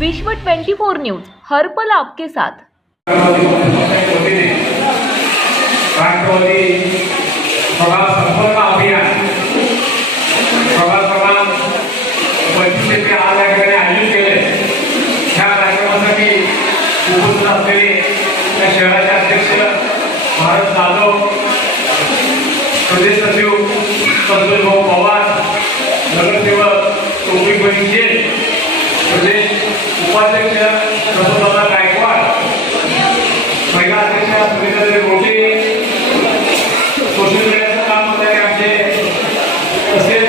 विश्व 24 न्यूज हर पल आपके साथ। राष्ट्रवादी प्रभाग संपर्क अभियान प्रभाग क्रमांक 25 ते आज या ठिकाणी आयोजित केले। ह्या कार्यक्रमासाठी उपस्थित असलेले या शहराचे अध्यक्ष भारत जाधव, प्रदेश सचिव संतोष भाऊ पवार, नगरसेवक टोपी जेल, प्रदेश उपाध्यक्ष प्रभुदादा गायकवाड, महिला अध्यक्ष सुनीता मोठे, सोशल मीडियाचं काम करणारे आमचे तसेच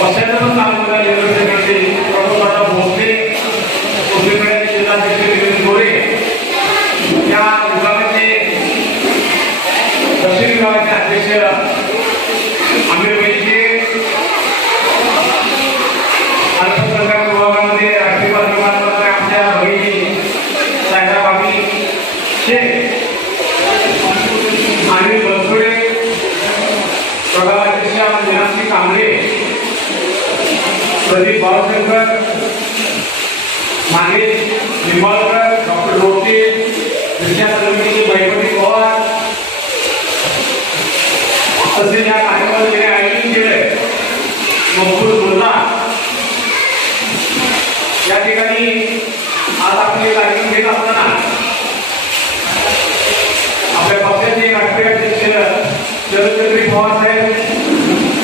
पक्षाचं पण काम करणारे जनरल प्रभुदादा भोसले, सोशल मीडियाचे जिल्हाध्यक्ष विवेक गोरे, या विभागाचे दक्षिण विभागाचे अध्यक्ष आमिर वैद्य, अल्पसंख्याक विभागामध्ये राष्ट्रीय पातळीवर आमच्या भगिनी सायदाबाई शेख आणि बनसोडे, प्रभागाध्यक्ष मीनाक्षी कांबळे, प्रदीप बाळशंकर मागे, निंबाळकर, डॉक्टर लोटे, विद्या समितीचे बैठकी पवार, तसेच या कार्यक्रमाचे आयोजन केले मकबूल मुल्ला। या ठिकाणी आज आपले कार्यक्रम घेत असताना आपल्या पक्षाचे राष्ट्रीय अध्यक्ष शरदचंद्र पवार साहेब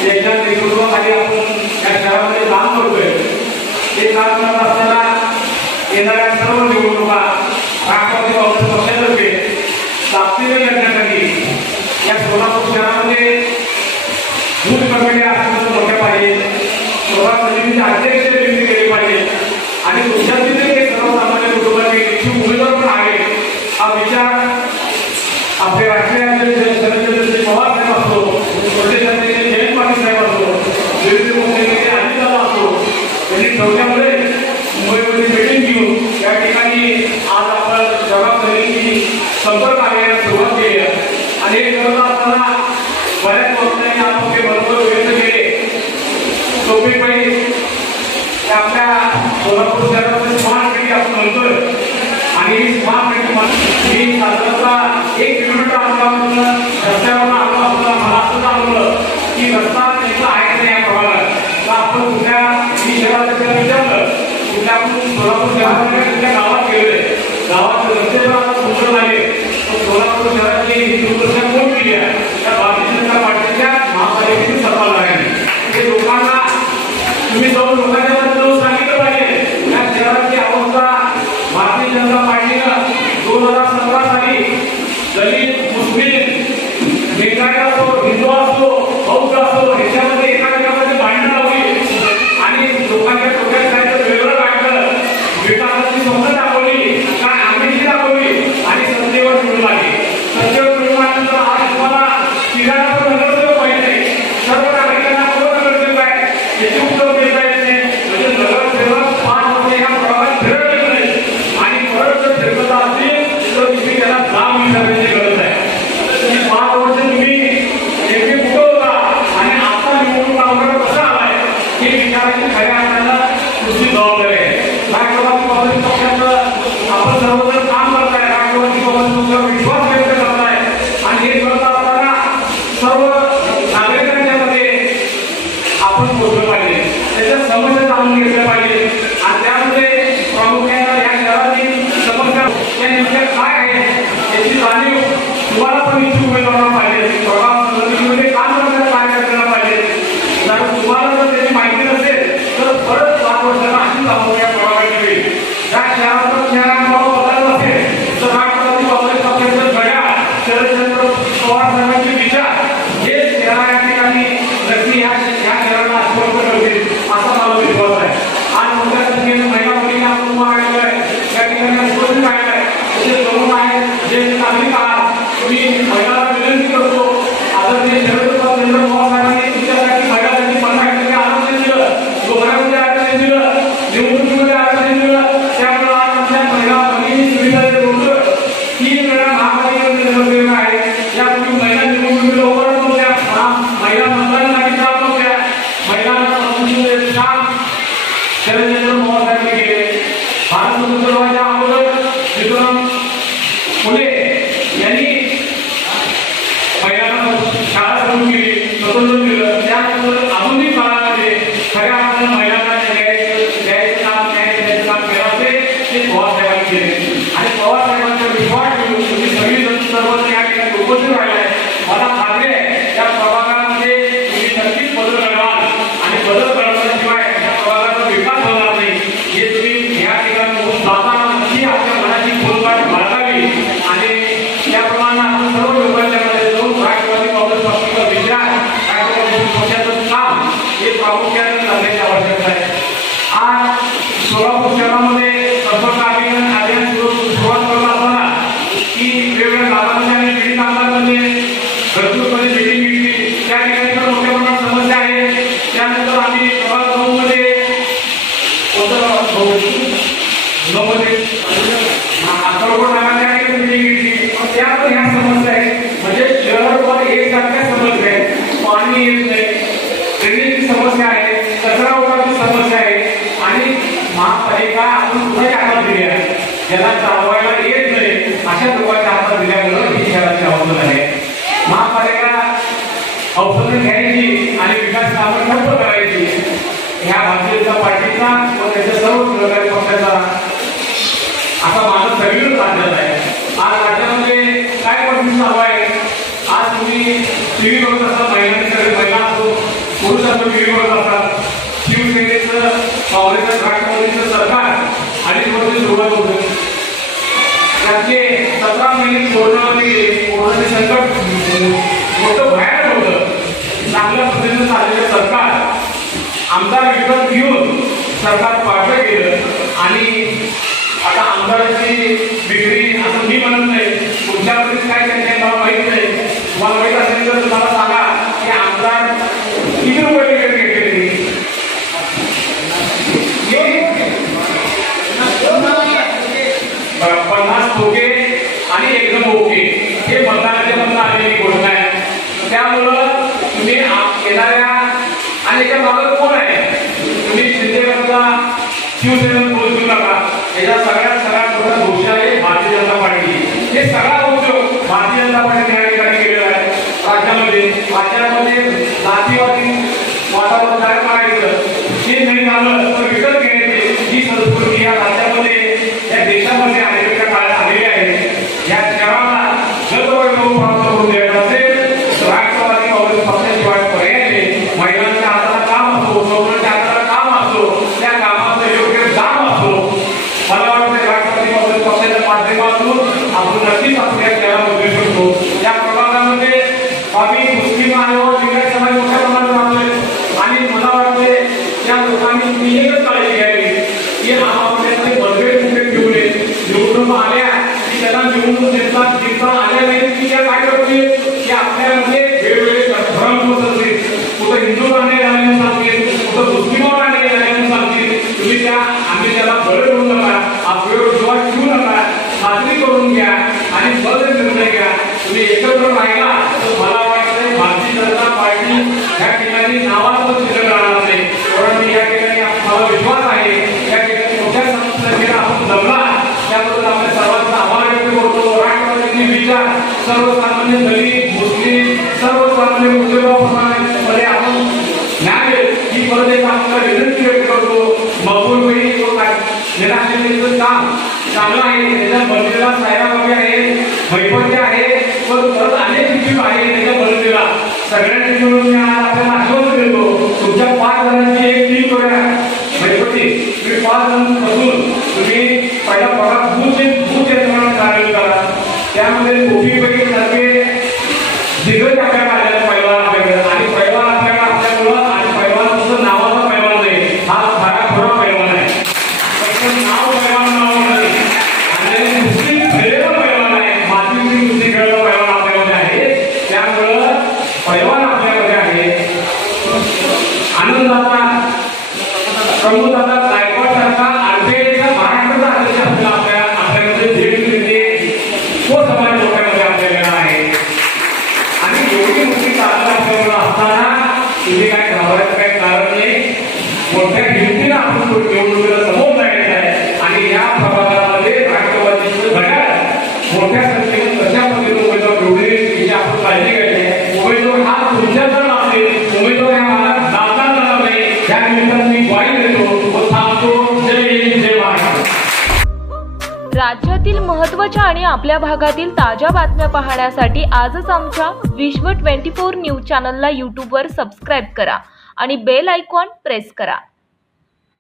यांच्या नेतृत्वाखाली आपण या शहरामध्ये काम करतोय। हे काम करत असताना येणाऱ्या सर्व निवडणुका राष्ट्रवादी काँग्रेस पक्षातर्फे ताकदीने लढण्यासाठी या सोलापूर शहरामध्ये बूथ कमिटी असणं मोठ्या पाहिजे, प्रभाग समितीचे अध्यक्ष नियुक्ती केली पाहिजे आणि तुमच्यातील जे सर्वसामान्य कुटुंबाचे इच्छुक उमेदवार पण आहेत, हा विचार आपले राष्ट्रीय अध्यक्ष शरदचंद्र पवार साहेब असतो, प्रदेश अध्यक्ष जयंत पाटील साहेब असतो, विरोधी पक्षनेते अजितदादा असतो, त्यांनी ठेवल्यामुळे मुंबईमध्ये मीटिंग घेऊन या ठिकाणी आज आपण जबाबदारीची संपर्क कार्याला सुरुवात केली आणि हे करत असताना बऱ्याच वक्त्यांनी आपण ते बरोबर व्यक्त केले। टोपीबाई आपल्या सोलापूर शहरामध्ये स्मार्ट सिटी आपण म्हणतोय आणि स्मार्ट सिटी ही साधारणतः 1 किलोमीटर अंतरावरून रस्त्यावरून आलो असताना मला असं जाणवलं की रस्ता नेमका आहे का या प्रमाणात। तर आपण कुठल्या ही शहराचं विचारलं, कुठल्या आपण सोलापूर शहरामध्ये कुठल्या गावात गेलोय, गावात रस्ते पण आता सुंदर झाले, पण सोलापूर शहराची ही दुर्दशा कोण केली आहे? त्या भारतीय जनता पार्टीच्या महापालिकेची सरकार लागली। हे लोकांना तुम्ही जाऊन लोकांच्या सांगितलं पाहिजे या शहराची अवस्था भारतीय जनता पार्टीनं 2017 साली दलित, मुस्लिम, लिंगायत असो, हिंदू असो, बौद्ध असो, ह्याच्यामध्ये एकामेकांमध्ये भांडणं लावली आणि लोकांच्या डोक्यात काहीतरी वेगळं काढलं, विकासाची स्वप्न दाखवली, काय आम्ही दाखवली आणि सत्तेवर मिळून आली। सत्तेवर मिळून आल्यानंतर आज तुम्हाला तिघांना पण नगरसेवक पाहिजे, सर्व नागरिकांना कोण नगरसेवक आहे याची उत्तर देता येत नाही। म्हणजे नगरसेवक 5 वर्ष या प्रभागात फिरवले नाही आणि परत जर फिरवत असतील तर तुम्ही त्याला काम विचारण्याची गरज आहे। तुम्ही 5 वर्ष तुम्ही नेमके कुठं होता आणि आता निवडणूक आम्हाला कसा आलाय हे विचारायची खऱ्या अर्थानं तुमची जबाबदारी आहे। राष्ट्रवादी काँग्रेस पक्षाचं आपण सर्वजण काम करताय, राष्ट्रवादी काँग्रेस पक्षावर विश्वास व्यक्त करताय आणि हे करत असताना सर्व नागरिकांच्या मध्ये आपण पोहोचलं पाहिजे, त्याच्या समस्या जाणून घेतल्या पाहिजे आणि त्यामध्ये प्रामुख्याने या शहरातील समस्या त्या नेमक्या काय आहे याची जाणीव तुम्हाला पण इच्छुक उमेदवारांना पाहिजे, प्रभाग समितीमध्ये काम करण्याचा कार्य करायला पाहिजे। जर तुम्हाला जर त्याची माहिती नसेल तर परत 5 वर्षांना अशी जाऊन या प्रभागाची होईल। या शहराचा शहरांना बदल असेल तर राष्ट्रवादी काँग्रेस पक्षाचं घड्याळ शरदचंद्र पवार साहेबांचे विचार हे शहरा या ठिकाणी नक्की या शहराला आश्वस्त करतील असा मला विश्वास आहे। आज मोठ्या संख्येने महिला मुलींना आपण मागवलं आहे, या ठिकाणी उपस्थित राहिलं आहे, तसे तरुण आहेत, जे नागरिक आहात, मी महिलांना विनंती करतो आदरणीय शरदचंद्र पवार साहेबांनी तुमच्यासाठी महिलांसाठी 15% आरक्षण दिलं, डोंगरामध्ये आरक्षण दिलं, निवडणुकीमध्ये आरक्षण दिलं, त्यामुळे आज आमच्या महिला भगिनी सुविधा देतो 3 वेळा महापालिकेमध्ये नगरसेवक आहे। या पूर्वी महिला निवडणुकीला उभारत नव्हत्या, महिला मतदानासाठी जात नव्हत्या, महिलांना काम शरदचंद्र पवार साहेबांनी केले मिटिंग घेतली, त्या पण ह्या समस्या आहेत. म्हणजे शहरभर एकसारख्या समस्या आहेत. पाणी येत नाही, ड्रेनेजची समस्या आहे, कचरा उचलाची समस्या आहे आणि महापालिका आपण कुणाच्या हातात दिली आहे, ज्याला चालवायला येत नाही अशा लोकांच्या हातात दिल्यामुळे ही शहराची अवस्था आहे. महापालिका औषधं घ्यायची आणि विकास कामं ठप्प करायची, ह्या भारतीय जनता पार्टीचा व त्याच्या सर्व सहकारी पक्षाचा आता माझं सगळीकडे चाललेलं आहे. आज राज्यामध्ये काय परिस्थिती चालू आहे, आज तुम्ही टीव्ही बघत असता, महिला असो पुरुष असो टीव्ही बघत असतात. शिवसेनेचं काँग्रेसचं राष्ट्रवादीचं सरकार अडीच वर्ष सुरुवात होतं, त्याचे 17 महिने कोरोनाचे संकट मोठं भयानक होतं. चांगल्या पद्धतीनं चाललेलं सरकार आमदार विकत घेऊन सरकार पाडलं गेलं आणि आता आमदाराची विक्री असं मी म्हणत नाही, तुमच्याकडे काय त्यांच्या मला माहित नाही. तुम्हाला माहित असेल तर तुम्हाला सांगा की आमदार किती रुपये विकत घेतलेली. 50 टोके आणि एकदम ओके हे मतदानाच्या मधून आलेली गोष्ट आहे. त्यामुळं तुम्ही येणाऱ्या आणि याच्या मागं कोण आहे, तुम्ही शिंदेचा शिवसेनेला दोष देऊ नका. याच्या सगळ्यात मोठा दोष आहे भारतीय जनता पार्टी. हे सगळा उपयोग भारतीय जनता पार्टी त्या ठिकाणी केलेला आहे. राज्यामध्ये जातीवादी वातावरण तयार करायचं, हे नाही झालं तर विकत घ्यायचे, ही संस्कृती या राज्यामध्ये या देशामध्ये अनेक काळात आलेली आहे. या शहराला जगवैभव प्राप्त करून द्यायचं असेल तर राष्ट्रवादी काँग्रेस पक्षाशिवाय पर्याय नाही. महिलांच्या हाताला काम असो, तरुणांच्या हाताला काम असो, त्या कामाचं योग्य दाम असो, मला वाटतं राष्ट्रवादी काँग्रेस पक्षाच्या माध्यमातून आपण नक्कीच आपल्या शहरात उतरू शकतो. या प्रभागामध्ये आम्ही मुस्लिम आणि लिंगायत समाज मोठ्या प्रमाणात राहतोय आणि मला वाटते त्या लोकांनी एकच काळजी घ्यावी की आपल्याकडे मतभेद कुठे ठेवू नये. निवडणूक आल्या की त्यांना निवडून देतात, जिंकता आल्या नाही की त्या काय करतील की आपल्यामध्ये वेगवेगळे भ्रम होत असतील. कुठं हिंदू राहणे झाल्याने सांगतील, कुठं मुस्लिम राहणे झाल्याने सांगतील. तुम्ही त्या आम्ही त्याला बळ ठेवू नका, आपल्यावर विश्वास ठेवू नका, खात्री करून घ्या आणि मग निर्णय घ्या. तुम्ही एकत्र राहिला तर मला वाटतं भारतीय जनता पार्टी या ठिकाणी नावाचं शिल्लक राहणार नाही. कारण या ठिकाणी मला विश्वास आहे या ठिकाणी मोठ्या संख्येने आपण जमला त्याबद्दल आपल्या सर्वांचा आभार व्यक्त करतो. राष्ट्रवादीचे विचार सर्वसामान्य दलित मुस्लिम सर्वसामान्य मुस्लिमांमध्ये आपण न्याय ही परत एक आपल्याला विनंती व्यक्त करतो. मकबूलभाई निराशेचं काम चांगलं आहे, त्याच्या बंदीला सायरा वगैरे आहे, मैपत्य आहे, पण परत अनेक विषय आहे त्याच्या बंदीला सगळ्यांनी मिळून मी आज आपल्याला आश्वासन देतो. तुमच्या 5 जणांची एक टीम करूया मैपत्ती. तुम्ही 5 जण बसून तुम्ही पहिला पगार बूथ यंत्रणाने कार्य करा. त्यामध्ये कोटीपैकी सारखे दिग्गज आपल्याला आलेला पैलवान आपल्याकडे आणि पैलवान आपल्याकडे असल्यामुळं आणि पैलवान नावाचा पैलवान नाही, हा खरा खरा पैलवान आहे. नाव पैलवान नाव नाही आणि कुस्ती खेळलेला पैलवान आहे, मातीची कुस्ती खेळलेला पैलवान आपल्यामध्ये आहे. त्यामुळं पैलवान आपल्यामध्ये आहे. आनंदाचा प्रमुखाचा गायकवाड सारखा आरबीआयचा महाराष्ट्राचा अध्यक्ष आपल्यामध्ये देश तो समाज लोकांमध्ये आपल्याला आहे आणि एवढी मोठी चालत आपल्याला असताना तुम्ही काय घाबरायचं काही कारण नाही. मोठ्या हिमतीला आपण निवडणुकीला समोर जायचं आहे आणि या प्रभागामध्ये राष्ट्रवादीचं घड्याळ मोठ्या संख्येने कशा पद्धतीने उमेदवार निवडले याची आपण काळजी घ्यायची आहे. उमेदवार हा तुमच्याकडे असेल, उमेदवार या मला नाकार जाणार नाही, या निमित्तानं मी ग्वाही देतो व थांबतो. जय हिंद, जय महाराष्ट्र. राज्यातील महत्त्वाच्या आणि आपल्या भागातील ताज्या बातम्या पाहण्यासाठी आजच आमच्या विश्व 24 न्यूज चॅनलला यूट्यूबवर सबस्क्राईब करा आणि बेल आयकॉन प्रेस करा.